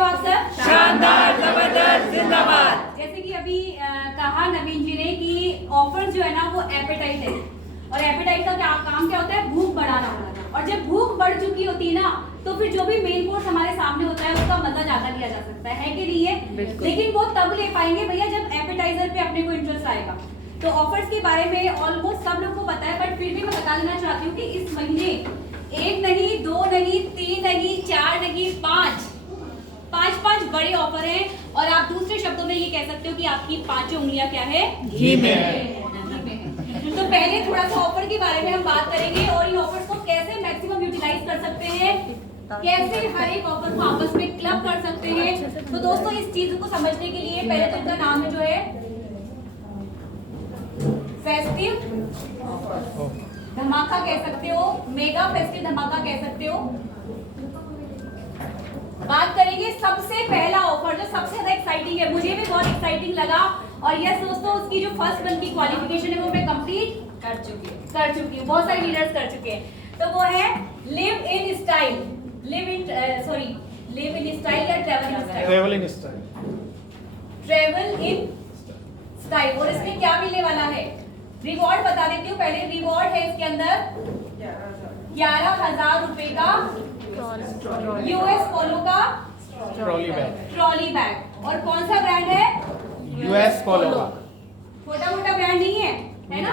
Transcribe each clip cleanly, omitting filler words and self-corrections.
हो आप सब? शानदार, जबरदस्त, जिंदाबाद। जैसे कि अभी कहा नवीन जी ने कि ऑफर जो है ना वो एपेटाइट है, और एपेटाइट का काम क्या होता है? भूख बढ़ाना। और जब भूख बढ़ चुकी होती है ना, तो फिर जो भी मेन कोर्स हमारे सामने होता है उसका मजा ज्यादा लिया जा सकता है कि नहीं है? लेकिन वो तब ले पाएंगे भैया जब एपेटाइजर पे अपने को इंटरेस्ट आएगा। तो ऑफर्स के बारे में ऑलमोस्ट सब लोग को पता है, बट फिर भी मैं बता देना चाहती हूँ कि इस महीने 1 नहीं, 2 नहीं, 3 नहीं, 4 नहीं, 5 बड़े ऑफर हैं। और आप दूसरे शब्दों में ये कह सकते हो कि आपकी 5 उंगलियां क्या है? घी में है। तो पहले थोड़ा सा ऑफर के बारे में हम बात करेंगे और इन ऑफर्स को कैसे मैक्सिमम यूटिलाइज कर सकते हैं, कैसे हर एक ऑफर को आपस में क्लब कर सकते हैं। तो दोस्तों इस चीज को समझने के लिए पहले तो इनका नाम है जो है फेस्टिव धमाका कह सकते हो, मेगा फेस्टिव धमाका कह सकते हो। बात करेंगे सबसे पहला ऑफर जो सबसे ज्यादा एक्साइटिंग है, मुझे भी बहुत एक्साइटिंग लगा। और यस दोस्तों, उसकी जो फर्स्ट मंथ की क्वालिफिकेशन है वो मैं कंप्लीट कर चुकी हूँ, बहुत सारे लीडर्स कर चुके हैं। तो वो है live in style, live in style या travel in style, travel in style. और इसमें क्या मिलने वाला है? रिवॉर्ड बता देती हूँ पहले। रिवॉर्ड है इसके अंदर 11,000 रुपए का यूएस पोलो का ट्रॉली बैग। और कौन सा ब्रांड है? यूएस पोलो का। छोटा मोटा ब्रांड नहीं है ना?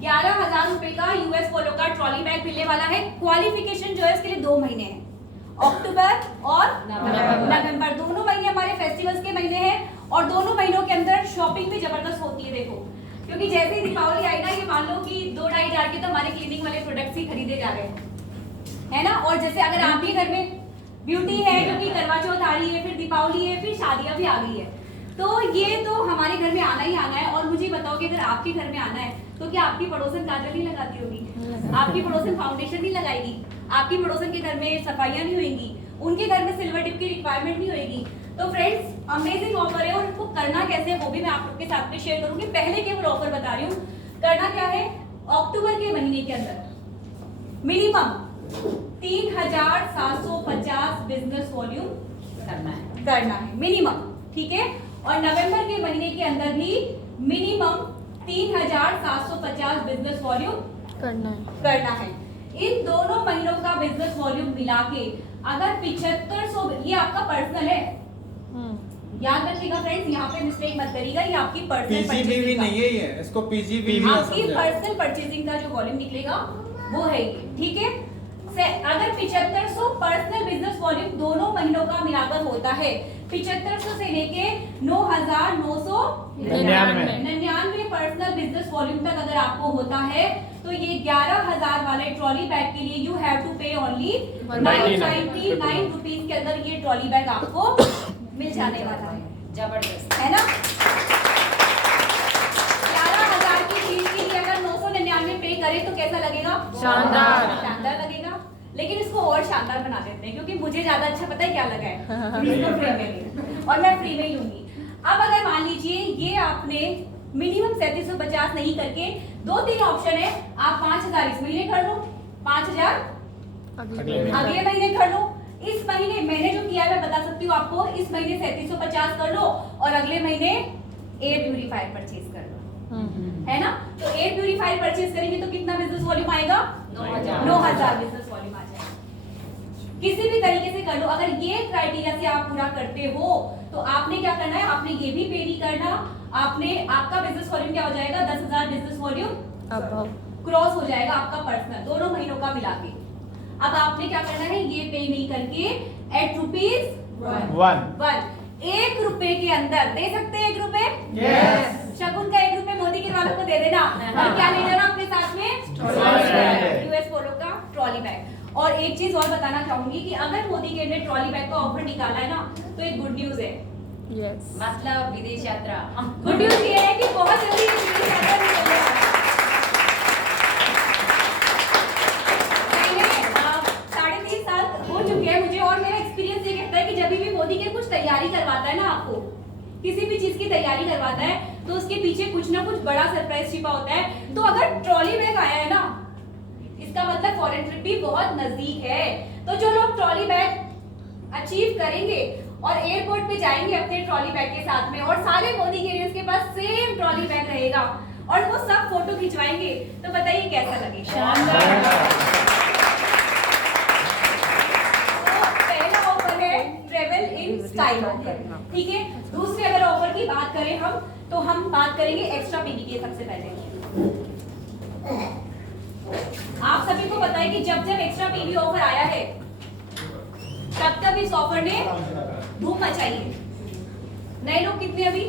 11,000 रुपए का यूएस पोलो का ट्रॉली बैग मिलने वाला है। क्वालिफिकेशन जो है इसके लिए 2 महीने है, अक्टूबर और नवंबर। दोनों महीने हमारे फेस्टिवल्स के महीने हैं और दोनों महीनों के अंदर शॉपिंग भी जबरदस्त होती है। देखो, क्योंकि जैसे ही दीपावली आई ना, ये मान लो कि 2-2.5 हज़ार के तो हमारे क्लीनिंग वाले प्रोडक्ट्स ही खरीदे जा रहे हैं, है ना? और जैसे अगर आपके घर में ब्यूटी है, क्योंकि करवा चौथ आ रही है, फिर दीपावली है, फिर शादियां भी आ गई है, तो ये तो हमारे घर में आना ही आना है। और मुझे बताओ कि अगर आपके घर में आना है तो क्या आपकी पड़ोसन काजल नहीं लगाती होगी? आपकी पड़ोसन फाउंडेशन नहीं लगाएगी? आपकी पड़ोसन के घर में सफाइयां नहीं होंगी? उनके घर में सिल्वर टिप की रिक्वायरमेंट नहीं होगी? तो फ्रेंड्स, अमेजिंग ऑफर है और उनको करना कैसे है वो भी मैं आप लोग के साथ में शेयर करूंगी। पहले केवल ऑफर बता रही हूँ। करना क्या है? अक्टूबर के महीने के अंदर मिनिमम 3,750 बिजनेस वॉल्यूम करना है मिनिमम, ठीक है? और नवंबर के महीने के अंदर भी मिनिमम 3,750 बिजनेस वॉल्यूम करना है। इन दोनों महीनों का बिजनेस वॉल्यूम मिला के अगर 7500, ये आपका पर्सनल है, याद रखिएगा फ्रेंड्स, यहाँ पे मिस्टेक मत करिएगा। ये आपकी पर्सनल पीजीबी नहीं है, ये इसको पीजीबी आपकी पर्सनल परचेजिंग का जो वॉल्यूम निकलेगा वो है ये, ठीक है? अगर 7500 पर्सनल बिजनेस वॉल्यूम दोनों महीनों का मिलाकर होता है, 7500 से लेके 9,999 पर्सनल बिजनेस वॉल्यूम तक अगर आपको होता है, तो ये 11,000 वाले ट्रॉली बैग के लिए यू हैव टू पे ओनली 999 रुपीज के अंदर ये ट्रॉली बैग आपको मिल जाने वाला है। जबरदस्त है ना? 11,000 की चीज के लिए अगर 999 पे करे तो कैसा लगेगा? शानदार लगेगा। लेकिन इसको और शानदार बना देते हैं, क्योंकि मुझे ज्यादा अच्छा पता है क्या लगा है, इसको फ्री में और मैं फ्री में ही लूंगी। अब अगर मान लीजिए ये आपने मिनिमम 3750 नहीं करके 2-3 ऑप्शन है, आप 5,000 इस महीने कर लो, 5,000 अगले महीने कर लो। इस महीने मैंने जो किया है मैं बता सकती हूँ आपको, इस महीने 3750 कर लो और अगले महीने एयर प्यूरीफायर परचेज कर लो, है ना? तो एयर प्यूरीफायर परचेज करेंगे तो कितना बिजनेस वॉल्यूम आएगा? 9,000 बिजनेस वॉल्यूम आ जाएगा। किसी भी तरीके से कर लो। अगर ये क्राइटेरिया से आप पूरा करते हो तो आपने क्या करना है? आपने ये भी पे नहीं करना, आपका बिजनेस वॉल्यूम क्या हो जाएगा? 10,000 बिजनेस वॉल्यूम क्रॉस हो जाएगा आपका पर्सनल, दोनों महीनों का मिला के। अब आपने क्या करना है? ये पे नहीं करके एट ₹1 1 रुपए के अंदर दे सकते हैं। 1 रुपए शगुन का 1 रुपए मोदी के वालों को दे देना और क्या ले जाना अपने साथ में? यूएस पोलो का ट्रॉली बैग। और एक चीज और बताना चाहूंगी कि अगर मोदी के ने ट्रॉली बैग का ऑफर निकाला है ना, तो एक गुड न्यूज है। मतलब विदेश यात्रा। गुड न्यूज ये है कि बहुत जल्दी विदेश यात्रा निकलने वाला है। 3.5 साल हो चुके हैं मुझे, और मेरा एक्सपीरियंस ये कहता है कि जब भी मोदी के कुछ तैयारी करवाता है ना, आपको किसी भी चीज की तैयारी करवाता है, तो उसके पीछे कुछ ना कुछ बड़ा सरप्राइज छिपा होता है। तो अगर ट्रॉली बैग आया है ना, इसका मतलब फॉरेन ट्रिप भी बहुत नजदीक है। तो जो लोग ट्रॉली बैग अचीव करेंगे और एयरपोर्ट पे जाएंगे अपने ट्रॉली बैग के साथ में और सारे मोदी कैरियर्स के पास सेम ट्रॉली बैग रहेगा और वो सब फोटो खिंचवाएंगे, तो बताइए कैसा लगेगा? शानदार। तो पहला ऑफर है ट्रेवल इन स्टाइल ऑफर, ठीक है। दूसरे अगर ऑफर की बात करें हम, तो हम बात करेंगे एक्स्ट्रा पीवी की। सबसे पहले आप सभी को पता है कि जब जब एक्स्ट्रा पीवी ऑफर आया है तब तब इस ऑफर ने धूम मचाई है। नए लोग कितने अभी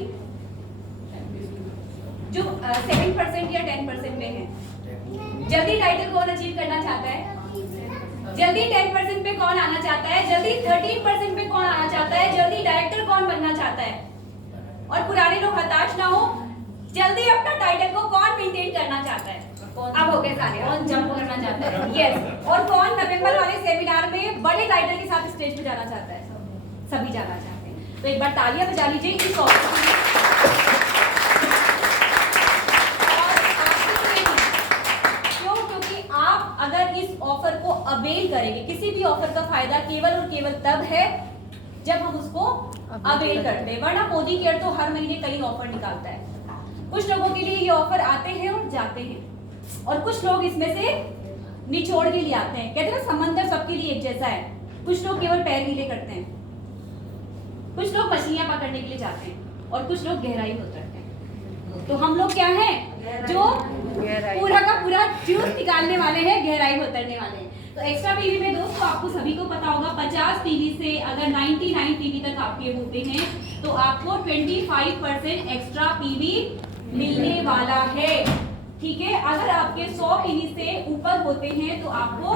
जो 7% या 10% में है? जल्दी टाइटल कौन अचीव करना चाहता है? जल्दी 10% पे कौन आना चाहता है? जल्दी 13% पे कौन आना चाहता है? जल्दी डायरेक्टर कौन बनना चाहता है? और पुराने लोग हताश ना हो, जल्दी अपना टाइटल को कौन मेंटेन करना चाहता है? अब हो गए सारे। कौन जंप करना चाहता है? यस। और कौन नवंबर वाले सेमिनार में बड़े टाइटल के साथ स्टेज पे जाना चाहता है? सभी जाना चाहते हैं। तो एक बार तालियां बजा लीजिए इस ऑफर के लिए। क्यों? क्योंकि आप अगर इस ऑफर को अवेल करेंगे, किसी भी ऑफर का फायदा केवल और केवल तब है जब हम उसको अवेल करते हैं, वरना मोदी केयर तो हर महीने कई ऑफर निकालता है। कुछ लोगों के लिए ये ऑफर आते हैं और जाते हैं, और कुछ लोग इसमें से निचोड़ के लिए आते हैं। कहते हैं ना, समंदर सबके लिए एक जैसा है। कुछ लोग केवल पैर गीले करते हैं, कुछ लोग मछलियां पकड़ने के लिए जाते हैं, और कुछ लोग गहराई में उतरते हैं। तो हम लोग क्या हैं? जो पूरा का पूरा जूस निकालने वाले हैं, गहराई में उतरने वाले हैं। तो एक्स्ट्रा पीवी में दोस्तों आपको सभी को पता होगा 50 पीवी से अगर 99 पीवी तक आपके होते हैं तो आपको 25% एक्स्ट्रा पीवी मिलने वाला है, ठीक है। अगर आपके 100 पीवी से ऊपर होते हैं तो आपको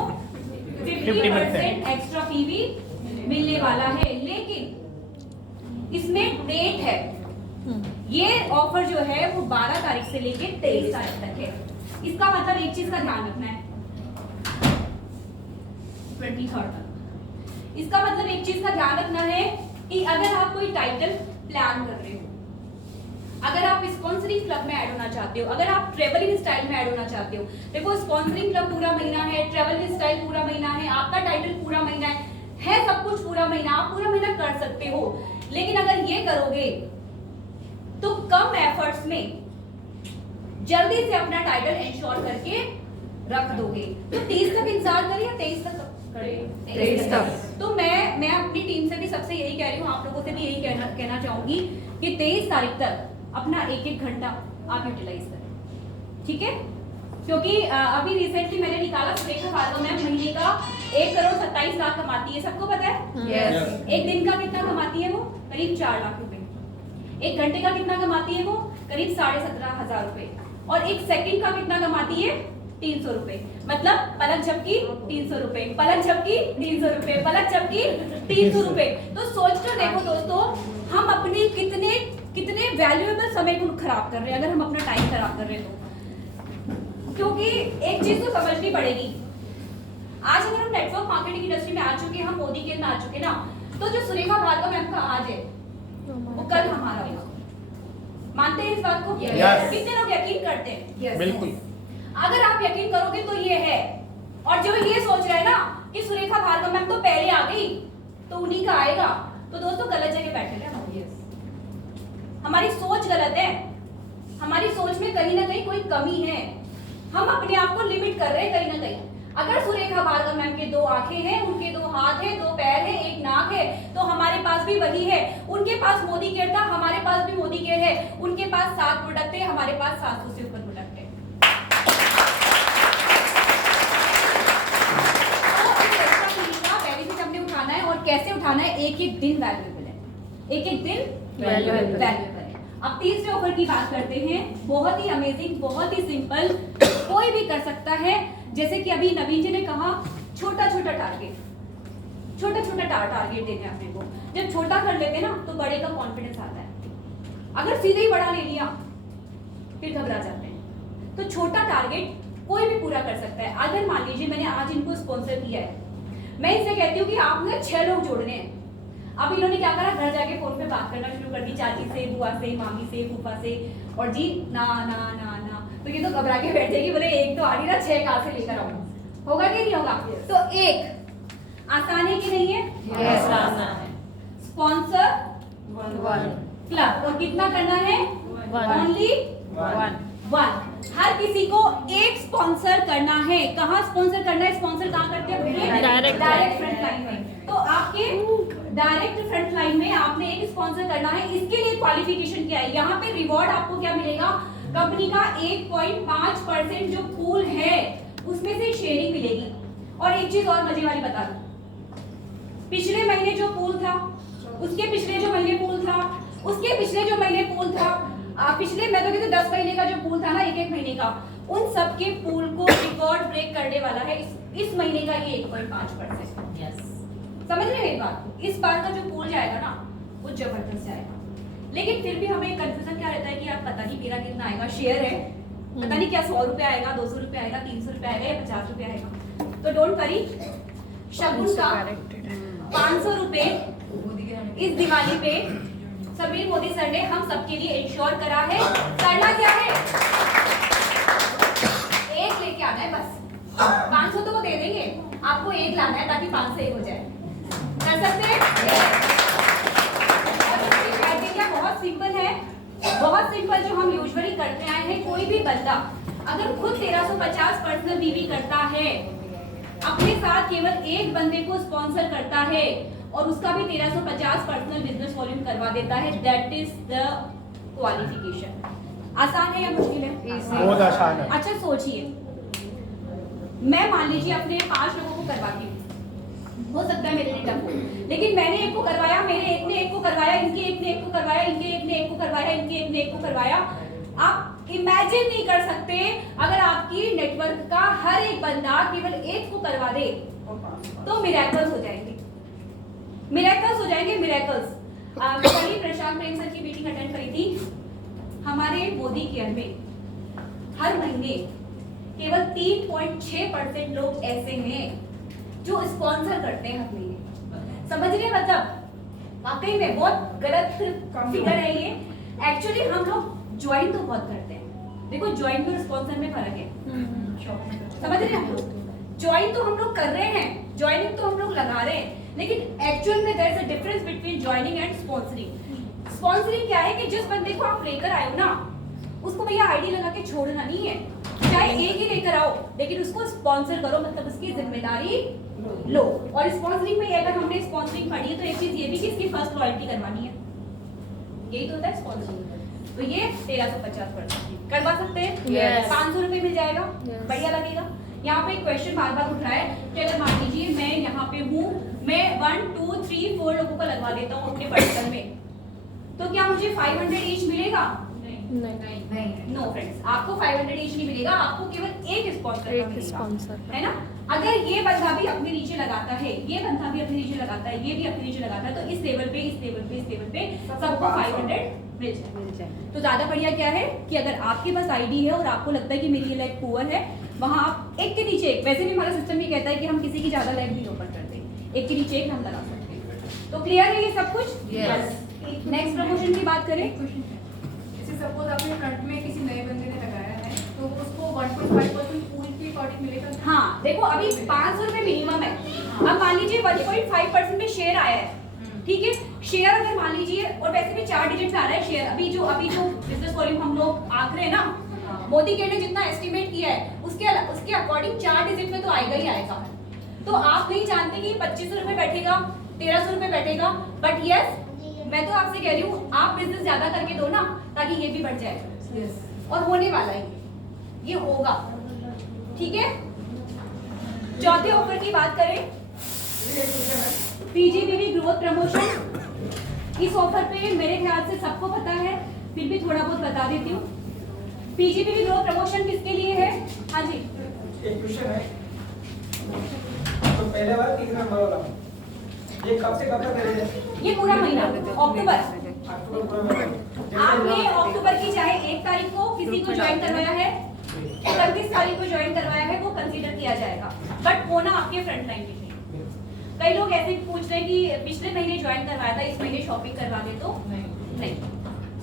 50% एक्स्ट्रा पीवी मिलने वाला है। लेकिन इसमें डेट है, ये ऑफर जो है वो 12 तारीख से लेके 23 तारीख तक है। इसका मतलब एक चीज का ध्यान रखना है, 23 तक। इसका मतलब एक चीज का ध्यान रखना है कि अगर आप कोई टाइटल प्लान कर रहे हो, अगर आप स्पॉन्सरिंग क्लब में ऐड होना चाहते हो, अगर आप ट्रेवलिंग स्टाइल में ऐड होना चाहते हो, देखो स्पॉन्सरिंग क्लब पूरा महीना है, ट्रेवलिंग स्टाइल पूरा महीना है, आपका टाइटल पूरा महीना है सब कुछ पूरा महीना, आप पूरा महीना कर सकते हो। लेकिन अगर ये करोगे तो कम एफर्ट्स में जल्दी से अपना टाइटल इंश्योर करके रख दोगे। तो 30 तक इंतजार करें या 23 तक करें? 23 तक। तो मैं अपनी टीम से भी सबसे यही कह रही हूँ, आप लोगों से भी यही कहना चाहूंगी कि 23 तारीख तक अपना एक घंटा आप यूटिलाइज करें, ठीक है। क्योंकि अभी रिसेंटली मैंने निकाला, सुरेखा भार्गव मैम महीने का 1 करोड़ 27 लाख कमाती है, सबको पता है? Yes. एक दिन का कितना कमाती है वो? करीब 4 लाख रुपए। एक घंटे का कितना कमाती है वो? करीब 17,500 रुपए। और एक सेकंड का कितना कमाती है? 300 रुपए। मतलब पलक झपकी 300 रुपए, पलक झपकी 300 रुपए, पलक झपकी 300 रुपए। तो सोच कर देखो दोस्तों, हम अपने कितने वैल्यूएबल समय को खराब कर रहे हैं अगर हम अपना टाइम खराब कर रहे हैं तो। क्योंकि एक चीज तो समझनी पड़ेगी, आज अगर हम नेटवर्क मार्केटिंग इंडस्ट्री में आ चुके, हम मोदी केयर में आ चुके ना, तो जो सुरेखा भार्गव मैम का आज है वो कल हमारा होगा। मानते हैं इस बात को? Yes. कितने लोग यकीन करते हैं? Yes. बिल्कुल। अगर आप यकीन करोगे तो ये है। और जो ये सोच रहा है ना कि सुरेखा भार्गव मैम तो पहले आ गई तो उन्हीं का आएगा, तो दोस्तों गलत जगह बैठे हैं। हमारी सोच गलत है, हमारी सोच में कहीं ना कहीं कोई कमी है, हम अपने आप को लिमिट कर रहे हैं कहीं ना कहीं। अगर सुरेखा भार्गव मैम के 2 आंखें हैं, उनके 2 हाथ हैं, 2 पैर हैं, 1 नाक है, तो हमारे पास भी वही है। उनके पास मोदी केयर था, हमारे पास भी मोदी केयर है। उनके पास 7 प्रोडक्ट है, हमारे पास 700 से ऊपर प्रोडक्ट है। बेनिफिट हमने उठाना है, और कैसे उठाना है? एक दिन वैल्यूएबल है, एक दिन वैल्यूएबल है। अब तीसरे ऑफर की बात करते हैं। बहुत ही अमेजिंग, बहुत ही सिंपल, कोई भी कर सकता है। जैसे कि अभी नवीन जी ने कहा, छोटा छोटा टारगेट देते हैं अपने को। जब छोटा कर लेते हैं ना तो बड़े का कॉन्फिडेंस आता है। अगर सीधे ही बड़ा ले लिया फिर घबरा जाते हैं। तो छोटा टारगेट कोई भी पूरा कर सकता है। अगर मान लीजिए मैंने आज इनको स्पॉन्सर किया है, मैं इनसे कहती हूँ कि आपने 6 लोग जोड़ने हैं। अब इन्होंने क्या करा, घर जाके फोन पे बात करना शुरू कर दी, चाची से, बुआ से, मामी से, फूफा से, और जी ना ना ना ना, तो ये तो घबरा के बैठ जाएगी, बोले 1 तो आ रही ना, 6 कहां से लेकर आऊं? होगा कि नहीं होगा? तो 1 आसान है कि नहीं है? Yes, आसान है। Sponsor club. और कितना करना है? Only one. हर किसी को एक स्पॉन्सर करना है। कहाँ स्पॉन्सर करना है? स्पॉन्सर कहाँ करते हैं? डायरेक्ट फ्रंट लाइन में। तो आपके डायरेक्ट फ्रंट लाइन में आपने एक स्पॉन्सर करना है। इसके लिए क्वालिफिकेशन क्या है? यहाँ पे रिवॉर्ड आपको क्या मिलेगा? कंपनी का 1.5% जो पूल है उसमें से शेयरिंग मिलेगी। और एक चीज और मजे वाली बता दूं, पिछले महीने जो पूल था, उसके पिछले जो महीने पूल था, उसके पिछले जो महीने पूल था, पिछले मैं तो कहती हूं 10 महीने का जो पूल था ना, एक महीने का, उन सब के पूल को रिकॉर्ड ब्रेक करने वाला है इस महीने का ये 1.5%। यस, समझ रहे हैं बात? इस बार का जो पूल जाएगा ना वो जबरदस्त जाएगा। लेकिन फिर भी हमें कंफ्यूजन क्या रहता है कि यार पता नहीं मेरा कितना आएगा, शेयर है, पता नहीं क्या 100 रुपए आएगा, 200 रुपए आएगा, 300 रुपए आएगा या 50 रुपए आएगा। तो डोंट वरी, शगुन का 500 रुपए इस दिवाली पे समीर मोदी सर ने हम सबके लिए इंश्योर करा है। करना क्या है? एक लेके आना है बस। 500 तो वो दे देंगे, आपको एक लाना है ताकि 5 से 1 हो जाए। कर सकते हैं? और इसकी क्राइटेरिया बहुत सिंपल है, बहुत सिंपल, जो हम यूजुअली करते आए हैं। कोई भी बंदा अगर खुद 1350 पर्सनल बीवी करता है, अपने साथ केवल एक बंदे को स्पॉन्सर करता है और उसका भी 1350 पर्सनल बिजनेस वॉल्यूम करवा देता है, दैट इज द क्वालिफिकेशन। आसान है या मुश्किल है? बहुत आसान है। अच्छा सोचिए, मैं मान लीजिए अपने 5 लोगों को करवाती हूँ, हो सकता है मेरे लिए टफ हो, लेकिन मैंने एक को करवाया, मेरे एक ने एक को करवाया, इनके एक ने एक को करवाया, इनके एक ने एक को करवाया, इनके एक ने एक को करवाया। आप इमेजिन नहीं कर सकते अगर आपकी नेटवर्क का हर एक बंदा केवल एक को करवा दे तो मिरेकल्स हो जाएंगे, मिरेकल्स हो जाएंगे, मिरेकल्स। कल प्रशांत प्रेम सर की मीटिंग अटेंड करी थी। हमारे मोदी केयर में हर महीने केवल 3.6% लोग ऐसे हैं जो स्पॉन्सर करते हैं हर महीने। समझ रहे हैं? मतलब वाकई में बहुत गलत फिगर है ये। एक्चुअली हम लोग ज्वाइन तो बहुत करते हैं। देखो ज्वाइन और स्पॉन्सर में फर्क है, समझ रहे हैं हम लोग? ज्वाइन तो हम लोग कर रहे हैं, ज्वाइनिंग तो हम लोग लगा रहे हैं, लेकिन एक्चुअल में there is a difference between joining and sponsoring. Sponsoring क्या है कि जिस बंदे को आप लेकर आए हो ना, उसको भैया आईडी लगा के छोड़ना नहीं है, चाहे एक ही लेकर आओ, लेकिन उसको स्पॉन्सर करो, मतलब उसकी जिम्मेदारी लो। और स्पॉन्सरिंग में अगर हमने स्पॉन्सरिंग पढ़ी है तो एक चीज ये भी कि इसकी फर्स्ट लॉयल्टी करवानी है, यही तो होता है स्पॉन्सरिंग। तो ये 1350% करवा सकते हैं। Yes. 500 रुपए मिल जाएगा। Yes. बढ़िया लगेगा। यहाँ पे एक क्वेश्चन बार बार उठ रहा है कि अगर मान लीजिए मैं यहाँ पे हूँ, मैं 1 2 3 4 लोगों को लगवा देता हूँ अपने पर्सन में, तो क्या मुझे 500 ईच मिलेगा? नहीं, नो फ्रेंड्स, आपको 500 ईच नहीं मिलेगा, आपको केवल एक स्पॉन्सर है ना। अगर ये बंदा भी अपने नीचे लगाता है, ये बंदा भी अपने नीचे लगाता है, ये भी अपने नीचे लगाता है, तो इस लेवल पे, इस लेवल पे, इस लेवल पे सबको 500 मिल जाए। तो ज्यादा बढ़िया क्या है कि अगर आपके पास आईडी है और आपको लगता है कि मेरी लाइफ पुअर है, वहां आप एक के नीचे एक, वैसे भी हमारा सिस्टम ये कहता है कि हम किसी की ज्यादा लाइफ नहीं ओपन करते, एक के नीचे एक हम लगा सकते हैं। तो क्लियर है ये सब कुछ? यस। नेक्स्ट प्रमोशन की बात करें, जैसे सपोज आपने फ्रंट में किसी नए बंदे ने लगाया है तो उसको 1.5% पूल के अकॉर्डिंग मिलेगा। हाँ देखो अभी 500 रुपए मिनिमम है। अब मान लीजिए 1.5% में शेयर आया है, ठीक है, शेयर अगर मान लीजिए, और वैसे भी 4 डिजिट में आ रहा है शेयर, अभी जो बिजनेस वॉल्यूम हम लोग आंक रहे हैं ना, मोदी केयर ने जितना एस्टिमेट किया है उसके अकॉर्डिंग 4 डिजिट में तो आएगा ही आएगा। तो आप नहीं जानते कि 2500 रुपए बैठेगा, 1300 रुपए बैठेगा, बट यस मैं तो आपसे कह रही हूँ आप बिजनेस ज्यादा करके दो ना, ताकि ये भी बढ़ जाए। और होने वाला है, ये होगा, ठीक है। चौथे ऑफर की बात करें, पीजीबीवी ग्रोथ प्रमोशन। इस ऑफर पे मेरे ख्याल से सबको पता है, फिर भी थोड़ा बहुत बता देती हूँ। पीजीबीवी ग्रोथ प्रमोशन किसके लिए है? हाँ जी, एक क्वेश्चन है, तो पहले वाला 3 नंबर वाला ये कब से कब तक रहेगा? ये पूरा महीना अक्टूबर। अक्टूबर पूरा महीना। आपने अक्टूबर की चाहे 1 तारीख को किसी को ज्वाइन करवाया है, 31 तारीख को ज्वाइन करवाया है, वो कंसीडर किया जाएगा, बट होना आपके फ्रंट लाइन में। कई लोग ऐसे पूछ रहे हैं कि पिछले महीने ज्वाइन करवाया था, इस महीने शॉपिंग करवा दे, तो नहीं,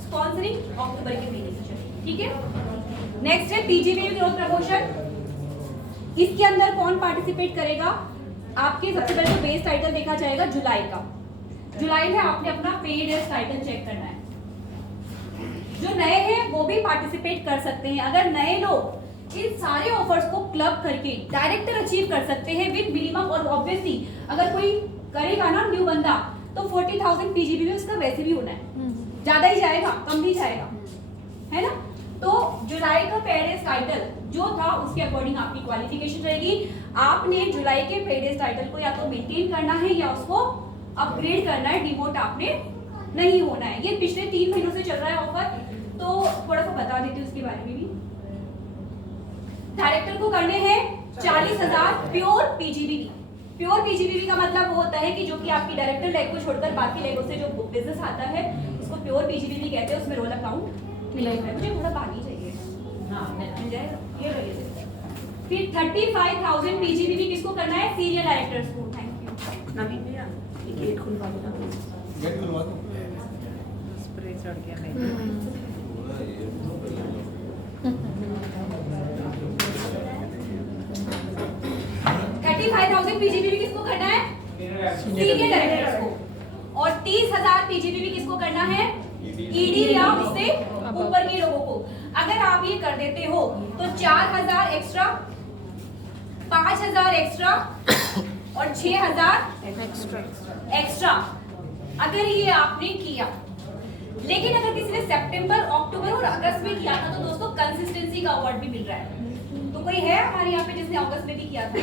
स्पॉन्सरिंग अक्टूबर के महीने से चलेगी, ठीक है। नेक्स्ट है पीजीबीवी ग्रोथ प्रमोशन। इसके अंदर कौन पार्टिसिपेट करेगा? आपके सबसे पहले तो बेस टाइटल देखा जाएगा जुलाई का, जुलाई में आपने अपना पेड टाइटल चेक करना है। जो नए हैं वो भी पार्टिसिपेट कर सकते हैं। अगर नए लोग इन सारे ऑफर्स को क्लब करके डायरेक्टर अचीव कर सकते हैं विद मिनिमम, और ऑब्वियसली अगर कोई करेगा ना न्यू बंदा तो 40,000 पीजीबी में उसका वैसे भी होना है, ज्यादा ही जाएगा कम नहीं जाएगा, है ना। तो जुलाई का पेड टाइटल जो था उसके अकॉर्डिंग आपकी क्वालिफिकेशन रहेगी। आपने जुलाई के पेड टाइटल को या तो मेंटेन करना है या उसको अपग्रेड करना है, डिमोट आपने नहीं होना है। ये पिछले 3 महीनों से चल रहा है ऑफर, तो थोड़ा सा बता देती हूँ उसके बारे में भी। डायरेक्टर को करने हैं 40,000 प्योर पीजीबीवी। प्योर पीजीबीवी का मतलब वो होता है कि जो कि आपकी डायरेक्टर लेग को छोड़कर बाकी लेगों से जो बिजनेस आता है उसको प्योर पीजीबीवी कहते हैं। उसमें रोल अकाउंट मिलेगा। मुझे थोड़ा पानी चाहिए, मिल जाएगा, ये लीजिए। फिर 35,000 पीजीबीवी किसको करना है? सीनियर डायरेक्टर्स को। थैंक यू नवीन भैया, गेट खुलवा दो। गेट खुलवा दो। स्प्रे चढ़ गया नहीं। 35,000 पीजीबीवी किसको करना है? सीनियर डायरेक्टर्स को। और 30,000 पीजीबीवी किसको करना है? ईडी या उससे ऊपर के लोगों को। अगर आप ये कर देते हो तो 4,000 एक्स्ट्रा, 5,000 एक्स्ट्रा और 6,000 एक्स्ट्रा अगर ये आपने किया। लेकिन अगर किसी ने सितंबर, अक्टूबर और अगस्त में किया था तो दोस्तों कंसिस्टेंसी का अवार्ड भी मिल रहा है। तो कोई है हमारे यहाँ पे जिसने अगस्त में भी किया था?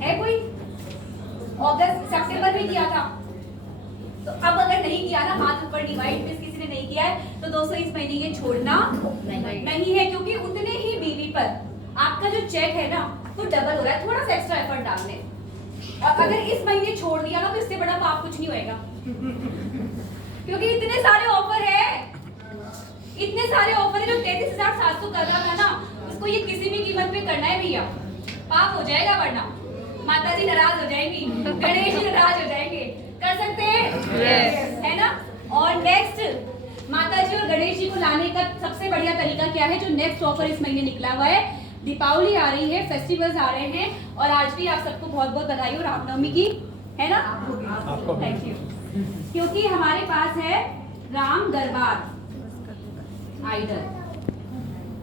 है कोई? अगस्त सितंबर में किया था? तो अब अगर नहीं किया ना, हाथ ऊपर डिवाइड में किसी ने नहीं किया है तो दोस्तों इस महीने ये छोड़ना नहीं है, क्योंकि उतने ही बीवी पर आपका जो चेक है ना वो डबल हो रहा है। थोड़ा सा एक्स्ट्रा एफर्ट डालने, और अगर इस महीने छोड़ दिया ना तो इससे बड़ा पाप कुछ नहीं होएगा। क्योंकि इतने सारे ऑफर है, इतने सारे ऑफर है। जो 33,700 कर रहा था ना उसको ये किसी भी कीमत पे करना है भैया, पाप हो जाएगा, वरना माता जी नाराज हो जाएंगी, गणेश जी नाराज हो जाएंगे। कर सकते हैं? Yes. है ना। और नेक्स्ट माता जी और गणेश जी को लाने का सबसे बढ़िया तरीका क्या है? जो नेक्स्ट ऑफर इस महीने निकला हुआ है, दीपावली आ रही है, फेस्टिवल्स आ रहे हैं, और आज भी आप सबको बहुत बहुत बधाई हो रामनवमी की, है ना। आपको थैंक यू। क्योंकि हमारे पास है राम दरबार आइडल,